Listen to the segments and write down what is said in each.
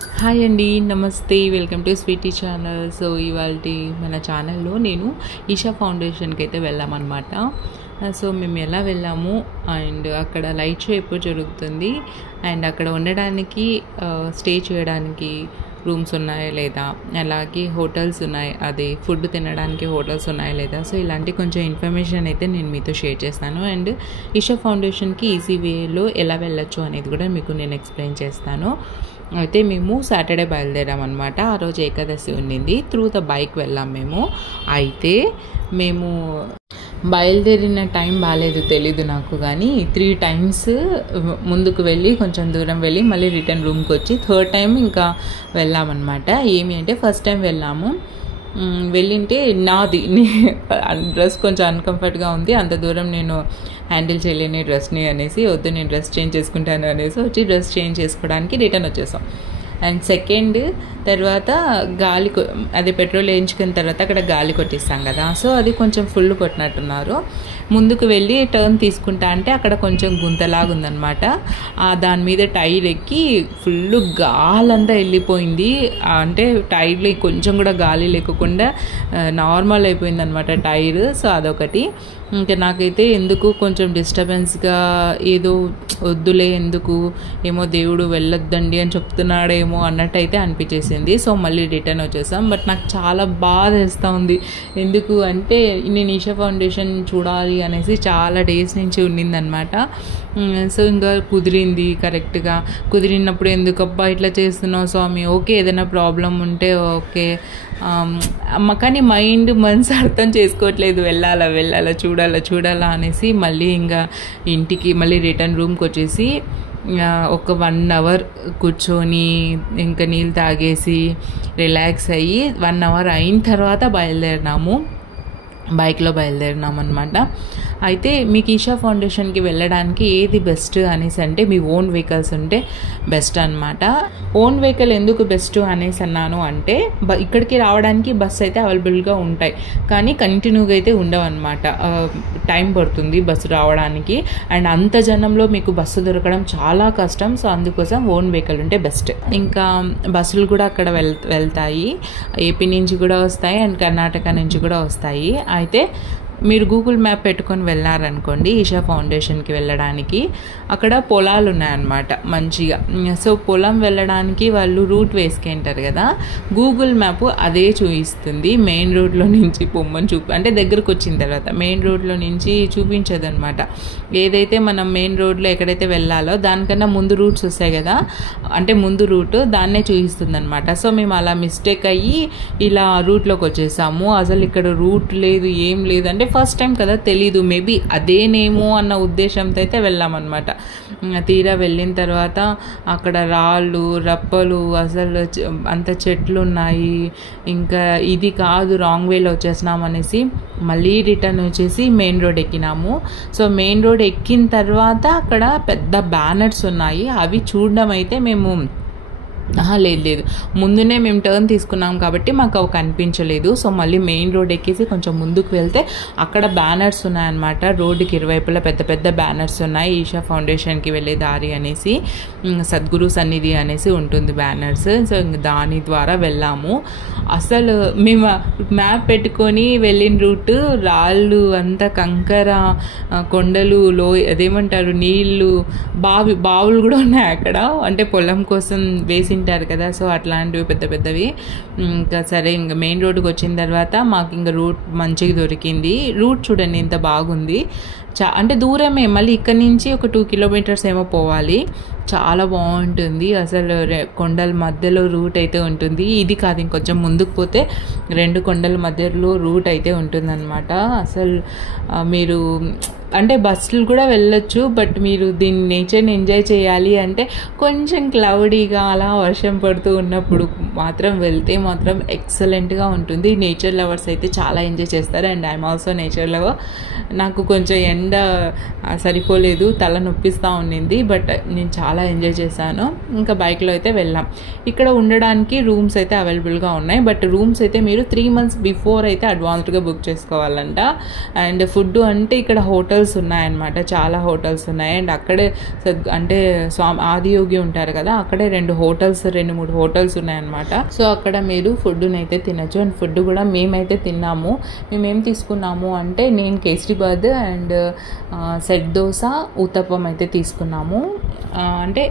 Hi అండి, నమస్తే, welcome to Sweety channel. So ఇవాల్టి మన ఛానల్లో నేను ఈషా ఫౌండేషన్కి అయితే వెళ్ళామన్నమాట. సో మేము ఎలా వెళ్ళాము అండ్ అక్కడ లైట్ షో ఎప్పుడు జరుగుతుంది అండ్ అక్కడ ఉండడానికి స్టే చేయడానికి రూమ్స్ ఉన్నాయా లేదా, అలాగే హోటల్స్ ఉన్నాయి, అదే ఫుడ్ తినడానికి హోటల్స్ ఉన్నాయా లేదా, సో ఇలాంటి కొంచెం ఇన్ఫర్మేషన్ అయితే నేను మీతో షేర్ చేస్తాను. అండ్ ఈషా ఫౌండేషన్కి ఈజీ వేలో ఎలా వెళ్ళొచ్చు అనేది కూడా మీకు నేను ఎక్స్ప్లెయిన్ చేస్తాను. అయితే మేము సాటర్డే బయలుదేరామన్నమాట. ఆ రోజు ఏకాదశి ఉండింది. త్రూ ద బైక్ వెళ్ళాం మేము. అయితే మేము బయలుదేరిన టైం బాగాలేదు, తెలీదు నాకు, కానీ 3 times ముందుకు వెళ్ళి కొంచెం దూరం వెళ్ళి మళ్ళీ రిటర్న్ రూమ్కి వచ్చి థర్డ్ టైం ఇంకా వెళ్ళామన్నమాట. ఏమి అంటే ఫస్ట్ టైం వెళ్ళాము, వెళ్ళింటే నాది డ్రెస్ కొంచెం అన్కంఫర్ట్గా ఉంది, అంత దూరం నేను హ్యాండిల్ చేయలేని డ్రెస్ని అనేసి వద్దు నేను డ్రెస్ చేంజ్ చేసుకుంటాను అనేసి వచ్చి డ్రెస్ చేంజ్ చేసుకోవడానికి రిటర్న్ వచ్చేసాం. అండ్ సెకండ్ తర్వాత అదే పెట్రోల్ వేయించుకున్న తర్వాత అక్కడ గాలి కొట్టిస్తాం కదా, సో అది కొంచెం ఫుల్ కొట్టినట్టున్నారు. ముందుకు వెళ్ళి టర్న్ తీసుకుంటా అంటే అక్కడ కొంచెం గుంతలాగా ఉందన్నమాట. దాని మీద టైర్ ఎక్కి ఫుల్ గాలంతా వెళ్ళిపోయింది. అంటే టైర్లో కొంచెం కూడా గాలి లేకుండా నార్మల్ అయిపోయింది అనమాట టైర్. సో అదొకటి. ఇంకా నాకైతే ఎందుకు కొంచెం డిస్టర్బెన్స్గా, ఏదో వద్దులే ఎందుకు, ఏమో దేవుడు వెళ్ళొద్దండి అని చెప్తున్నాడేమో అన్నట్టు అయితే అనిపించేసింది. సో మళ్ళీ రిటర్న్ వచ్చేసాం. బట్ నాకు చాలా బాధ వేస్తూ ఉంది. ఎందుకు అంటే నేను ఈషా ఫౌండేషన్ చూడాలి అనేసి చాలా డేస్ నుంచి ఉండిందనమాట. సో ఇంకా కుదిరింది, కరెక్ట్గా కుదిరినప్పుడు ఎందుకబ్బా ఇట్లా చేస్తున్నావు స్వామి, ఓకే ఏదైనా ప్రాబ్లం ఉంటే ఓకే, కానీ మనసు అర్థం చేసుకోవట్లేదు, వెళ్ళాలా చూడాలా అనేసి మళ్ళీ ఇంకా ఇంటికి మళ్ళీ రిటర్న్ రూమ్కి వచ్చేసి ఒక 1 hour కూర్చొని ఇంకా నీళ్ళు తాగేసి రిలాక్స్ అయ్యి 1 hour అయిన తర్వాత బైక్లో బయలుదేరినాం అనమాట. అయితే మీకు ఈషా ఫౌండేషన్కి వెళ్ళడానికి ఏది బెస్ట్ అనేసి అంటే మీ ఓన్ వెహికల్స్ ఉంటే బెస్ట్ అనమాట. ఓన్ వెహికల్ ఎందుకు బెస్ట్ అనేసి అన్నాను అంటే ఇక్కడికి రావడానికి బస్సు అయితే అవైలబుల్గా ఉంటాయి, కానీ కంటిన్యూగా అయితే ఉండవు అనమాట. టైం పడుతుంది బస్సు రావడానికి, అండ్ అంత జనంలో మీకు బస్సు దొరకడం చాలా కష్టం. సో అందుకోసం ఓన్ వెహికల్ ఉంటే బెస్ట్. ఇంకా బస్సులు కూడా అక్కడ వెళ్తాయి, ఏపీ నుంచి కూడా వస్తాయి అండ్ కర్ణాటక నుంచి కూడా వస్తాయి. అయితే మీరు గూగుల్ మ్యాప్ పెట్టుకొని వెళ్ళారనుకోండి ఈషా ఫౌండేషన్కి వెళ్ళడానికి, అక్కడ పొలాలు ఉన్నాయన్నమాట మంచిగా. సో పొలం వెళ్ళడానికి వాళ్ళు రూట్ వేసుకుంటారు కదా, గూగుల్ మ్యాప్ అదే చూపిస్తుంది. మెయిన్ రోడ్లో నుంచి పొమ్మని అంటే దగ్గరకు వచ్చిన తర్వాత మెయిన్ రోడ్లో నుంచి చూపించదు అనమాట. ఏదైతే మనం మెయిన్ రోడ్లో ఎక్కడైతే వెళ్ళాలో దానికన్నా ముందు రూట్స్ వస్తాయి కదా, అంటే ముందు రూట్ దాన్నే చూపిస్తుంది అనమాట. సో మేము అలా మిస్టేక్ అయ్యి ఇలా రూట్లోకి వచ్చేసాము. అసలు ఇక్కడ రూట్ లేదు, ఏం లేదు, అంటే ఫస్ట్ టైం కదా తెలీదు, మేబీ అదేనేమో అన్న ఉద్దేశంతో అయితే వెళ్ళామన్నమాట. తీరా వెళ్ళిన తర్వాత అక్కడ రాళ్ళు రప్పలు, అసలు అంత చెట్లు ఉన్నాయి, ఇంకా ఇది కాదు రాంగ్ వేలో వచ్చేసినాం అనేసి మళ్ళీ రిటర్న్ వచ్చేసి మెయిన్ రోడ్ ఎక్కినాము. సో మెయిన్ రోడ్ ఎక్కిన తర్వాత అక్కడ పెద్ద బ్యానర్స్ ఉన్నాయి, అవి చూడడం అయితే మేము లేదు ముందునే మేము టర్న్ తీసుకున్నాం కాబట్టి మాకు అవి కనిపించలేదు. సో మళ్ళీ మెయిన్ రోడ్ ఎక్కేసి కొంచెం ముందుకు వెళ్తే అక్కడ బ్యానర్స్ ఉన్నాయన్నమాట. రోడ్డుకి ఇరువైపులా పెద్ద పెద్ద బ్యానర్స్ ఉన్నాయి. ఈషా ఫౌండేషన్కి వెళ్ళే దారి అనేసి, సద్గురు సన్నిధి అనేసి ఉంటుంది బ్యానర్స్. సో దాని ద్వారా వెళ్ళాము. అసలు మేము మ్యాప్ పెట్టుకొని వెళ్ళిన రూట్ రాళ్ళు, అంత కంకర, కొండలు, అదేమంటారు నీళ్ళు, బావులు కూడా ఉన్నాయి అక్కడ, అంటే పొలం కోసం వేసింటారు కదా, సో అట్లాంటివి పెద్ద పెద్దవి. ఇంకా సరే ఇంకా మెయిన్ రోడ్డుకి వచ్చిన తర్వాత మాకు ఇంకా రూట్ మంచిగా దొరికింది. రూట్ చూడండి ఎంత బాగుంది, అంటే దూరమే, మళ్ళీ ఇక్కడ నుంచి ఒక 2 kilometers ఏమో పోవాలి. చాలా బాగుంటుంది అసలు. కొండల మధ్యలో రూట్ అయితే ఉంటుంది. ఇది కాదు ఇంకొంచెం ముందుకు పోతే 2 కొండల మధ్యలో రూట్ అయితే ఉంటుందన్నమాట. అసలు మీరు అంటే బస్సులు కూడా వెళ్ళొచ్చు, బట్ మీరు దీన్ని నేచర్ని ఎంజాయ్ చేయాలి అంటే కొంచెం క్లౌడీగా అలా వర్షం పడుతూ ఉన్నప్పుడు మాత్రం వెళ్తే మాత్రం ఎక్సలెంట్గా ఉంటుంది. నేచర్ లవర్స్ అయితే చాలా ఎంజాయ్ చేస్తారు. And I'm also nature lover. నాకు కొంచెం ఎండ సరిపోలేదు, తల నొప్పిస్తూ ఉండింది, బట్ నేను చాలా ఎంజాయ్ చేశాను. ఇంకా బైక్లో అయితే వెళ్ళాం. ఇక్కడ ఉండడానికి రూమ్స్ అయితే అవైలబుల్గా ఉన్నాయి, బట్ రూమ్స్ అయితే మీరు 3 months బిఫోర్ అయితే అడ్వాన్స్డ్గా బుక్ చేసుకోవాలంట. అండ్ ఫుడ్ అంటే ఇక్కడ హోటల్ హోటల్స్ ఉన్నాయన్నమాట, చాలా హోటల్స్ ఉన్నాయి. అండ్ అక్కడే అంటే ఆదియోగి ఉంటారు కదా, అక్కడే 2-3 హోటల్స్ ఉన్నాయన్నమాట. సో అక్కడ మీరు ఫుడ్ని అయితే తినచ్చు. అండ్ ఫుడ్ కూడా మేమైతే తిన్నాము. మేమేం తీసుకున్నాము అంటే, నేను కేసరీబాద్ అండ్ సెట్ దోశ ఊతప్పం అయితే తీసుకున్నాము. అంటే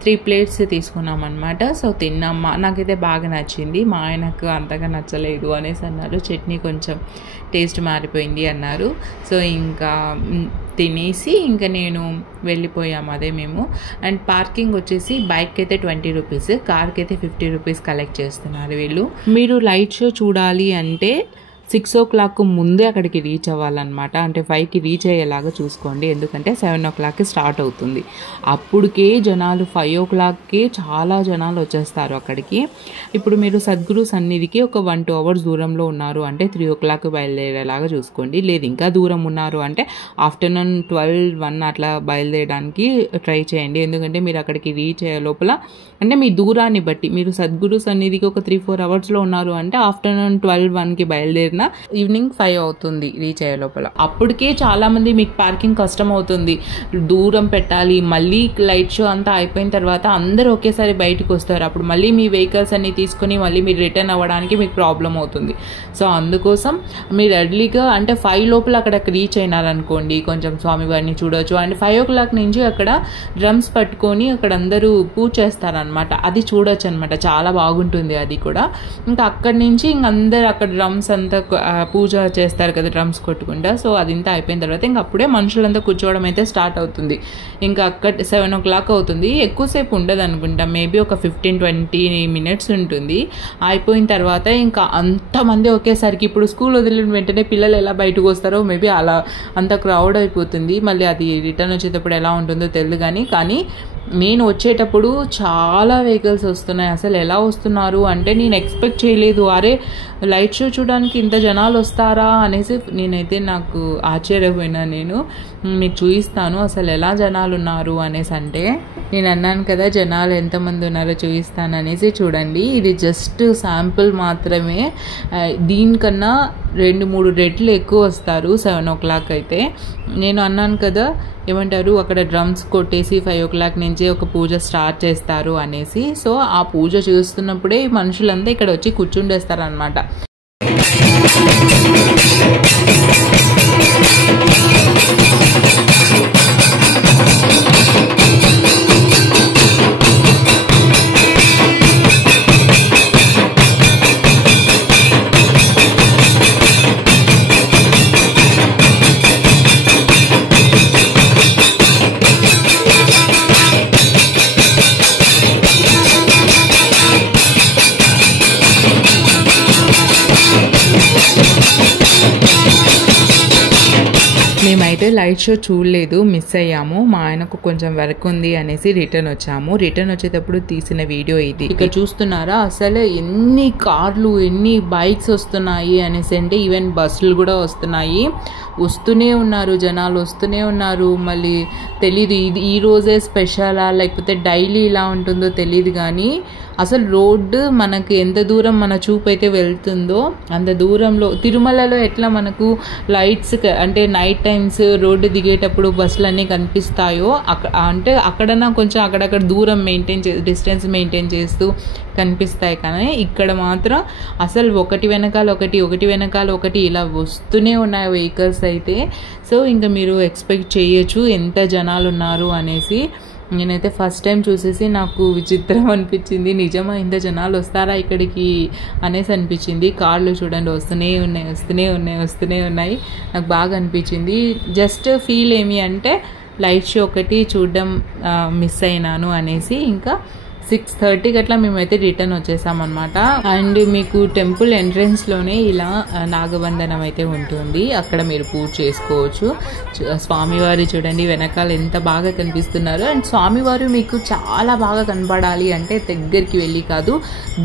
3 ప్లేట్స్ తీసుకున్నాం అనమాట. సో తిన్నాం. నాకైతే బాగా నచ్చింది, మా ఆయనకు అంతగా నచ్చలేదు అనేసి అన్నారు. చట్నీ కొంచెం టేస్ట్ మారిపోయింది అన్నారు. సో ఇంకా తినేసి ఇంకా నేను వెళ్ళిపోయాము అదే మేము. అండ్ పార్కింగ్ వచ్చేసి బైక్ అయితే 20 రూపీస్, కార్కి అయితే 50 రూపీస్ కలెక్ట్ చేస్తున్నారు వీళ్ళు. మీరు లైట్ షో చూడాలి అంటే 6 o'clock ముందే అక్కడికి రీచ్ అవ్వాలన్నమాట. అంటే 5కి రీచ్ అయ్యేలాగా చూసుకోండి, ఎందుకంటే 7 o'clockకి స్టార్ట్ అవుతుంది. అప్పటికే జనాలు 5 o'clockకి చాలా జనాలు వచ్చేస్తారు అక్కడికి. ఇప్పుడు మీరు సద్గురు సన్నిధికి ఒక 1-2 hours దూరంలో ఉన్నారు అంటే 3 o'clock బయలుదేరేలాగా చూసుకోండి. లేదు ఇంకా దూరం ఉన్నారు అంటే ఆఫ్టర్నూన్ 12-1 అట్లా బయలుదేరడానికి ట్రై చేయండి. ఎందుకంటే మీరు అక్కడికి రీచ్ అయ్యే లోపల అంటే మీ దూరాన్ని బట్టి, మీరు సద్గురు సన్నిధికి ఒక 3-4 hoursలో ఉన్నారు అంటే ఆఫ్టర్నూన్ 12-1కి బయలుదేరిన ఈవినింగ్ 5 అవుతుంది రీచ్ అయ్యే లోపల. అప్పటికే చాలా మంది మీకు పార్కింగ్ కష్టం అవుతుంది, దూరం పెట్టాలి. మళ్ళీ లైట్ షో అంతా అయిపోయిన తర్వాత అందరూ ఒకేసారి బయటకు వస్తారు. అప్పుడు మళ్ళీ మీ వెహికల్స్ అన్ని తీసుకొని మళ్ళీ మీరు రిటర్న్ అవ్వడానికి మీకు ప్రాబ్లం అవుతుంది. సో అందుకోసం మీరు ఎర్లీగా అంటే 5 లోపల అక్కడ రీచ్ అయినారనుకోండి, కొంచెం స్వామివారిని చూడవచ్చు. అండ్ 5 o'clock నుంచి అక్కడ డ్రమ్స్ పట్టుకొని అక్కడ అందరూ పూజ చేస్తారనమాట, అది చూడొచ్చు అనమాట. చాలా బాగుంటుంది అది కూడా. ఇంకా అక్కడి నుంచి ఇంక అందరు అక్కడ డ్రమ్స్ అంతా పూజ చేస్తారు కదా డ్రమ్స్ కొట్టుకుంటా. సో అదంతా అయిపోయిన తర్వాత ఇంక అప్పుడే మనుషులంతా కూర్చోవడం అయితే స్టార్ట్ అవుతుంది. ఇంకా అక్కడ 7 o'clock అవుతుంది. ఎక్కువసేపు ఉండదు అనుకుంటా, మేబీ ఒక 15-20 minutes ఉంటుంది. అయిపోయిన తర్వాత ఇంకా అంతమంది ఒకేసరికి, ఇప్పుడు స్కూల్ వదిలిన వెంటనే పిల్లలు ఎలా బయటకు వస్తారో మేబీ అలా అంత క్రౌడ్ అయిపోతుంది. మళ్ళీ అది రిటర్న్ వచ్చేటప్పుడు ఎలా ఉంటుందో తెలియదు. కానీ నేను వచ్చేటప్పుడు చాలా వెహికల్స్ వస్తున్నాయి. అసలు ఎలా వస్తున్నారు అంటే నేను ఎక్స్పెక్ట్ చేయలేదు. అరే లైట్ షో చూడడానికి ఇంత జనాలు వస్తారా అనేసి నేనైతే నాకు ఆశ్చర్యపోయినా. నేను మీకు చూపిస్తాను అసలు ఎలా జనాలు ఉన్నారు అనేసి. అంటే నేను అన్నాను కదా జనాలు ఎంతమంది ఉన్నారో చూపిస్తాను అనేసి. చూడండి, ఇది జస్ట్ శాంపుల్ మాత్రమే. దీనికన్నా 2-3 రెట్లు ఎక్కువ వస్తారు 7 o'clock అయితే. నేను అన్నాను కదా ఏమంటారు, అక్కడ డ్రమ్స్ కొట్టేసి 5 o'clock నుంచే ఒక పూజ స్టార్ట్ చేస్తారు అనేసి. సో ఆ పూజ చేస్తున్నప్పుడే మనుషులంతా ఇక్కడ వచ్చి కూర్చుండేస్తారనమాట. మేమైతే లైట్ షో చూడలేదు, మిస్ అయ్యాము. మా ఆయనకు కొంచెం వర్క్ ఉంది అనేసి రిటర్న్ వచ్చాము. రిటర్న్ వచ్చేటప్పుడు తీసిన వీడియో ఇది. ఇక్కడ చూస్తున్నారా అసలు ఎన్ని కార్లు ఎన్ని బైక్స్ వస్తున్నాయి అనేసి. అంటే ఈవెన్ బస్సులు కూడా వస్తున్నాయి, వస్తూనే ఉన్నారు జనాలు, వస్తూనే ఉన్నారు. మళ్ళీ తెలీదు ఇది ఈ రోజే స్పెషలా లేకపోతే డైలీ ఇలా ఉంటుందో తెలియదు. కానీ అసలు రోడ్డు మనకు ఎంత దూరం మన చూపు అయితే వెళ్తుందో అంత దూరంలో, తిరుమలలో ఎట్లా మనకు లైట్స్ అంటే నైట్ టైమ్స్ రోడ్డు దిగేటప్పుడు బస్సులు అన్నీ కనిపిస్తాయో అంటే అక్కడన్నా కొంచెం అక్కడక్కడ దూరం డిస్టెన్స్ మెయింటైన్ చేస్తూ కనిపిస్తాయి. కానీ ఇక్కడ మాత్రం అసలు ఒకటి వెనకాల ఒకటి ఇలా వస్తూనే ఉన్నాయి వెహికల్స్ అయితే. సో ఇంకా మీరు ఎక్స్పెక్ట్ చేయొచ్చు ఎంత జనాలు ఉన్నారు అనేసి. నేనైతే ఫస్ట్ టైం చూసేసి నాకు విచిత్రం అనిపించింది, నిజమా ఇంత జనాలు వస్తారా ఇక్కడికి అనేసి అనిపించింది. కార్లు చూడండి వస్తూనే ఉన్నాయి. నాకు బాగా అనిపించింది. జస్ట్ ఫీల్ ఏమి అంటే లైట్ షో ఒకటి చూడడం మిస్ అయినాను అనేసి. ఇంకా 6:30కి అట్లా మేమైతే రిటర్న్ వచ్చేసామన్నమాట. అండ్ మీకు టెంపుల్ ఎంట్రన్స్లోనే ఇలా నాగబంధనం అయితే ఉంటుంది, అక్కడ మీరు పూజ చేసుకోవచ్చు. స్వామివారు చూడండి వెనకాల ఎంత బాగా కనిపిస్తున్నారు. అండ్ స్వామివారు మీకు చాలా బాగా కనపడాలి అంటే దగ్గరికి వెళ్ళి కాదు,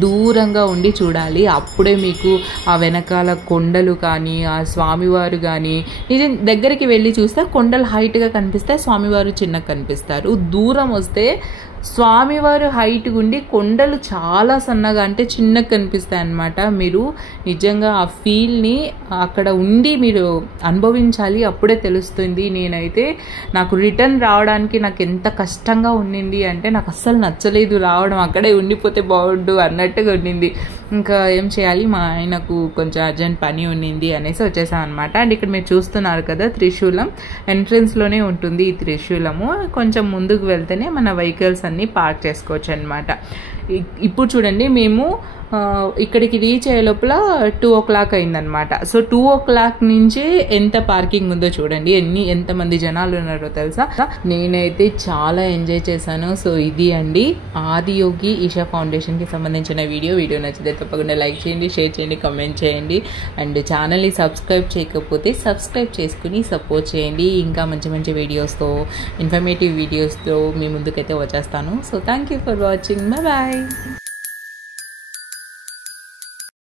దూరంగా ఉండి చూడాలి. అప్పుడే మీకు ఆ వెనకాల కొండలు కానీ ఆ స్వామివారు కానీ, నిజం దగ్గరికి వెళ్ళి చూస్తే కొండలు హైట్గా కనిపిస్తాయి, స్వామివారు చిన్నగా కనిపిస్తారు. దూరం వస్తే స్వామివారు హైట్ ఉండి కొండలు చాలా సన్నగా అంటే చిన్నగా కనిపిస్తాయి అన్నమాట. మీరు నిజంగా ఆ ఫీల్ని అక్కడ ఉండి మీరు అనుభవించాలి, అప్పుడే తెలుస్తుంది. నేనైతే నాకు రిటర్న్ రావడానికి నాకు ఎంత కష్టంగా ఉండింది అంటే నాకు అస్సలు నచ్చలేదు రావడం, అక్కడే ఉండిపోతే బాగుండు అన్నట్టుగా ఉండింది. ఇంకా ఏం చేయాలి, మా ఆయనకు కొంచెం అర్జెంట్ పని ఉన్నింది అనేసి వచ్చేసాం అనమాట. అండ్ ఇక్కడ మీరు చూస్తున్నారు కదా త్రిశూలం, ఎంట్రన్స్లోనే ఉంటుంది ఈ త్రిశూలము. కొంచెం ముందుకు వెళ్తేనే మన వెహికల్స్ అన్నీ పార్క్ చేసుకోవచ్చు అనమాట. ఇప్పుడు చూడండి, మేము ఇక్కడికి రీచ్ అయ్యే లోపల 2 o'clock అయిందనమాట. సో 2 o'clock నుంచి ఎంత పార్కింగ్ ఉందో చూడండి, ఎంతమంది జనాలు ఉన్నారో తెలుసా. నేనైతే చాలా ఎంజాయ్ చేశాను. సో ఇది అండి ఆదియోగి ఈషా ఫౌండేషన్కి సంబంధించిన వీడియో నచ్చితే తప్పకుండా లైక్ చేయండి, షేర్ చేయండి, కామెంట్ చేయండి. అండ్ ఛానల్ని సబ్స్క్రైబ్ చేయకపోతే సబ్స్క్రైబ్ చేసుకుని సపోర్ట్ చేయండి. ఇంకా మంచి మంచి వీడియోస్తో, ఇన్ఫర్మేటివ్ వీడియోస్తో మీ ముందుకైతే వచ్చేస్తాను. So thank you for watching. Bye.